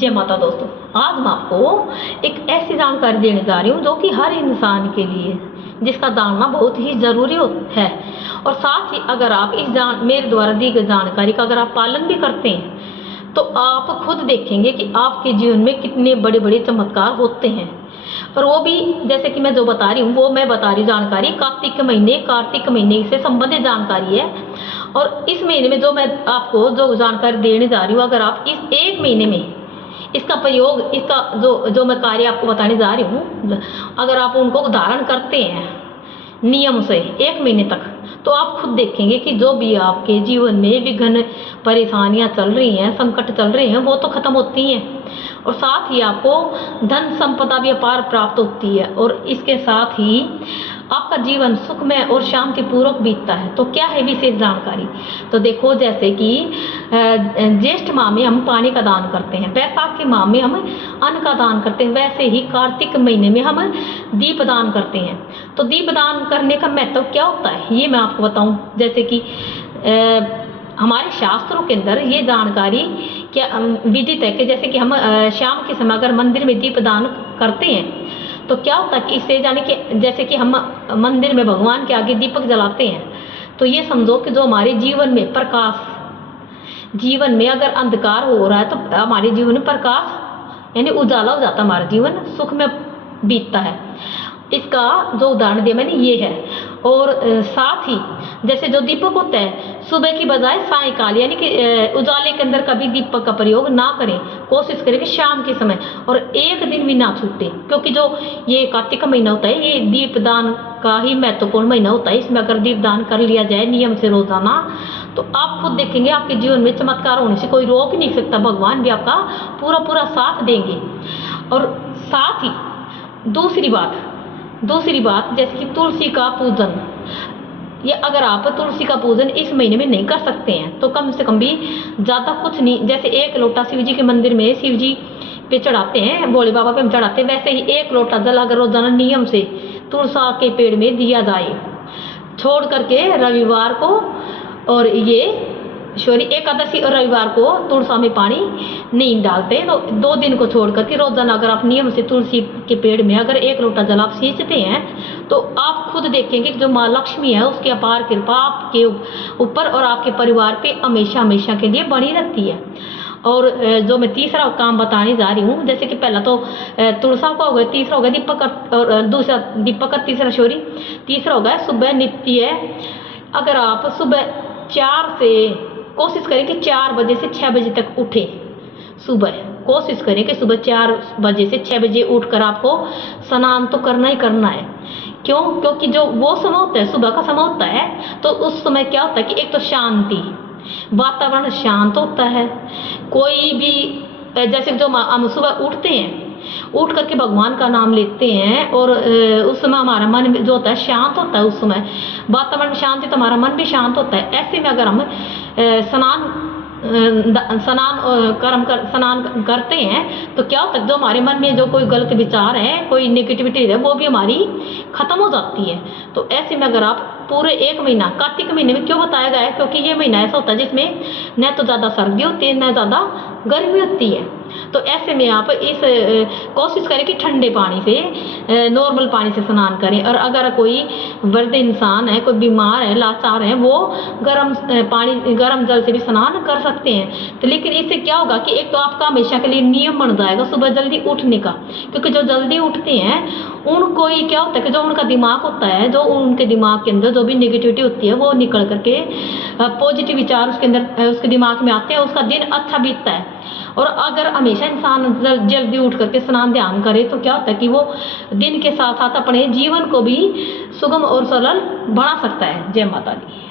जय माता दोस्तों, आज मैं आपको एक ऐसी जानकारी देने जा रही हूँ जो कि हर इंसान के लिए जिसका जानना बहुत ही ज़रूरी है। और साथ ही अगर आप मेरे द्वारा दी गई जानकारी का अगर आप पालन भी करते हैं तो आप खुद देखेंगे कि आपके जीवन में कितने बड़े बड़े चमत्कार होते हैं। और वो भी जैसे कि मैं जो बता रही हूँ वो मैं बता रही हूँ जानकारी कार्तिक महीने से संबंधित जानकारी है। और इस महीने में जो मैं आपको जो जानकारी देने जा रही हूँ, अगर आप इस एक महीने में इसका प्रयोग, इसका जो मैं कार्य आपको बताने जा रही हूँ, अगर आप उनको धारण करते हैं नियम से एक महीने तक, तो आप खुद देखेंगे कि जो भी आपके जीवन में विघ्न परेशानियां चल रही हैं, संकट चल रहे हैं, वो तो खत्म होती हैं। और साथ ही आपको धन संपदा भी अपार प्राप्त होती है। और इसके साथ ही आपका जीवन सुखमय और शांतिपूर्वक बीतता है। तो क्या है विशेष जानकारी? तो देखो, जैसे कि ज्येष्ठ माह में हम पानी का दान करते हैं, वैशाख के माह में हम अन्न का दान करते हैं, वैसे ही कार्तिक महीने में हम दीप दान करते हैं। तो दीप दान करने का महत्व क्या होता है ये मैं आपको बताऊं। जैसे कि हमारे शास्त्रों के अंदर ये जानकारी क्या विदित है कि जैसे कि हम शाम के समय अगर मंदिर में दीप दान करते हैं तो क्या होता है कि इससे जाने कि जैसे कि हम मंदिर में भगवान के आगे दीपक जलाते हैं, तो ये समझो कि जो हमारे जीवन में प्रकाश, जीवन में अगर अंधकार हो रहा है तो हमारे जीवन में प्रकाश यानी उजाला हो जाता है, हमारा जीवन सुख में बीतता है। इसका जो उदाहरण दिया मैंने ये है। और साथ ही जैसे जो दीपक होता है सुबह की बजाय सायंकाल यानी कि उजाले के अंदर कभी दीपक का प्रयोग ना करें, कोशिश करें कि शाम के समय और एक दिन भी ना छूटे, क्योंकि जो ये कार्तिक का महीना होता है ये दीपदान का ही महत्वपूर्ण महीना होता है। इसमें अगर दीपदान कर लिया जाए नियम से रोजाना तो आप खुद देखेंगे आपके जीवन में चमत्कार होने से कोई रोक नहीं सकता, भगवान भी आपका पूरा साथ देंगे। और साथ ही दूसरी बात जैसे कि तुलसी का पूजन, ये अगर आप तुलसी का पूजन इस महीने में नहीं कर सकते हैं तो कम से कम भी ज़्यादा कुछ नहीं, जैसे एक लोटा शिव जी के मंदिर में शिव जी पे चढ़ाते हैं, भोले बाबा पे हम चढ़ाते हैं, वैसे ही एक लोटा जल अगर रोजाना नियम से तुलसा के पेड़ में दिया जाए, छोड़ करके रविवार को और ये एकादशी और रविवार को तुलसा में पानी नहीं डालते, तो 2 दिन को छोड़ करके रोजाना अगर आप नियम से तुलसी के पेड़ में अगर एक लोटा जल आप सींचते हैं तो आप खुद देखेंगे कि जो माँ लक्ष्मी है उसकी अपार कृपा आपके ऊपर और आपके परिवार पे हमेशा के लिए बनी रहती है। और जो मैं तीसरा काम बताने जा रही हूँ, जैसे कि पहला तो तुलसा का हो गया, तीसरा हो गया दीपक और दूसरा दीपक का तीसरा हो गया सुबह नित्य। अगर आप सुबह 4 से कोशिश करें कि 4 बजे से 6 बजे तक उठे, सुबह कोशिश करें कि सुबह 4 बजे से 6 बजे उठकर आपको स्नान तो करना ही करना है। क्यों? क्योंकि जो वो समय होता है, सुबह का समय होता है, तो उस समय क्या होता है कि एक तो शांति, वातावरण शांत होता है। कोई भी जैसे जो हम सुबह उठते हैं, उठ करके भगवान का नाम लेते हैं और उस समय हमारा मन जो होता है शांत होता है, उस समय वातावरण में शांति तो हमारा मन भी शांत होता है। ऐसे में अगर हम स्नान करते हैं तो क्या होता है जो हमारे मन में जो कोई गलत विचार है, कोई नेगेटिविटी है, वो भी हमारी खत्म हो जाती है। तो ऐसे में अगर आप पूरे एक महीना, कार्तिक महीने में क्यों बताया गया है, क्योंकि ये महीना ऐसा होता है जिसमें न तो ज़्यादा सर्दी होती है न ज़्यादा गर्मी होती है। तो ऐसे में आप इस कोशिश करें कि ठंडे पानी से, नॉर्मल पानी से स्नान करें। और अगर कोई वृद्ध इंसान है, कोई बीमार है, लाचार है, वो गर्म जल से भी स्नान कर सकते हैं। तो लेकिन इससे क्या होगा कि एक तो आपका हमेशा के लिए नियम बन जाएगा सुबह जल्दी उठने का, क्योंकि जो जल्दी उठते हैं उनको ही क्या होता है कि जो उनका दिमाग होता है, जो उनके दिमाग के अंदर जो भी नेगेटिविटी होती है वो निकल करके पॉजिटिव विचार उसके अंदर उसके दिमाग में आते हैं, उसका दिन अच्छा बीतता है। और अगर हमेशा इंसान जल्दी उठ करके स्नान ध्यान करे तो क्या होता है कि वो दिन के साथ साथ अपने जीवन को भी सुगम और सरल बना सकता है। जय माता दी।